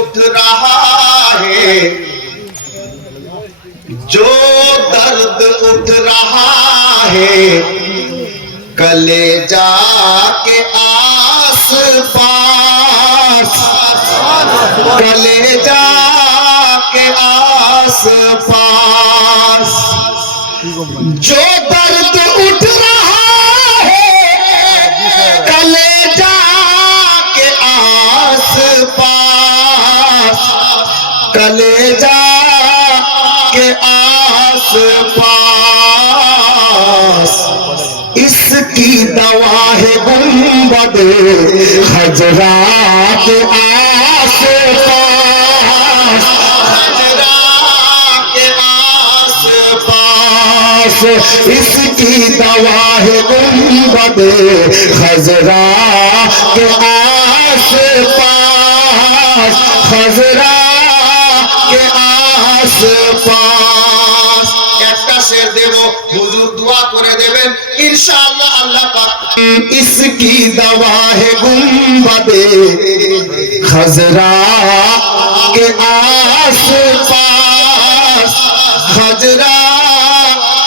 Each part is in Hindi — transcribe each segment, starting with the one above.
उठ रहा है, जो दर्द उठ रहा है कलेजा के आस पास, कलेजा के आस पास। जो दर्द उठ रहा है कलेजा के आस पास, कलेजा के आस पास। इसकी दवा है गुंबद खजरा के आस पास, खजरा के आस पास। इसकी दवा है गुंबद खजरा के आस पास, खजरा के आस पास। একটা শের দেব, হুজুর দোয়া করে দেবেন इंशाअल्लाह अल्लाह पाक। इसकी दवा है गुंबदे खजरा के आस पास, खजरा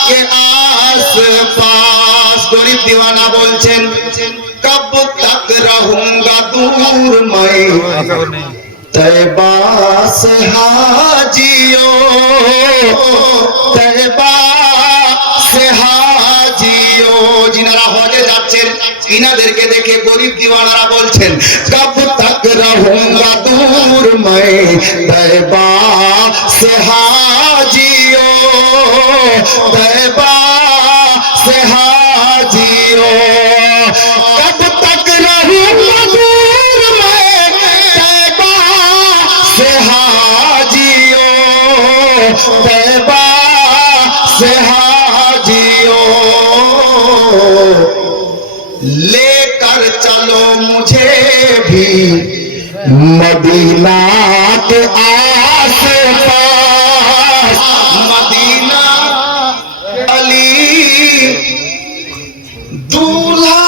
के आस पास। गरीब दीवाना बोलছেন कब तक रहूंगा दूर मैं तैबा से हाजियो, तैबा से हाजियो। जिनारा হজে যাচ্ছেন ইনাদেরকে দেখে গরিব দিওয়ানারা বলছেন कब तक रहूंगा दूर मैं तैबा से हाजियो, तैबा से हाजियो। कब तक रहूंगा दूर मैं तैबा से हाजियो, तैबा से हाजियो। लेकर चलो मुझे भी मदीना के आस पास, मदीना अली दूल्हा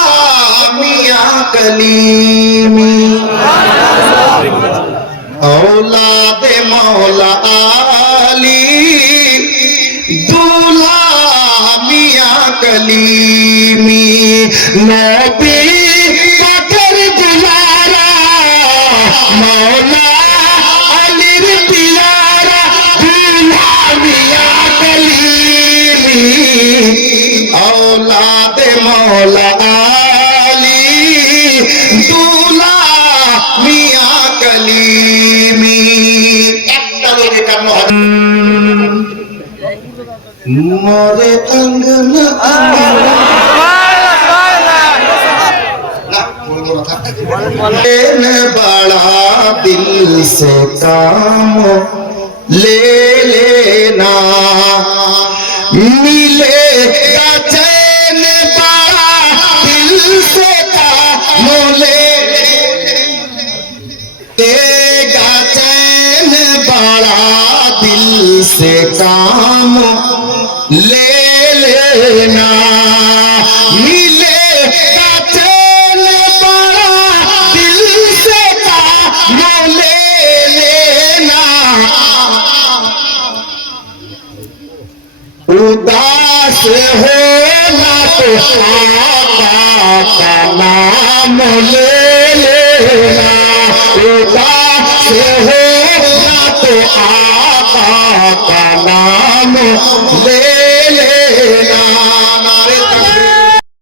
मियां कलीमी, औलाद मौला अली दूल्हा मियां कलीमी। नबी पाकर दुलारा मौला अली प्यारा दूल्हा मियां कलीमी, औलाद मौला अली दूल्हा मियां कलीमी। একটা লোকে কান্ন मोरे अंगना बड़ा दिल से काम ले लेना, मिलेगा चैन बड़ा दिल से काम ले लेगा, चैन बड़ा दिल से काम ले लेना। मिलेगा चैन बड़ा दिल से काम ले लेना। उदास होना तो आका का नाम ले लेना, उदास होना तो आका का नाम ले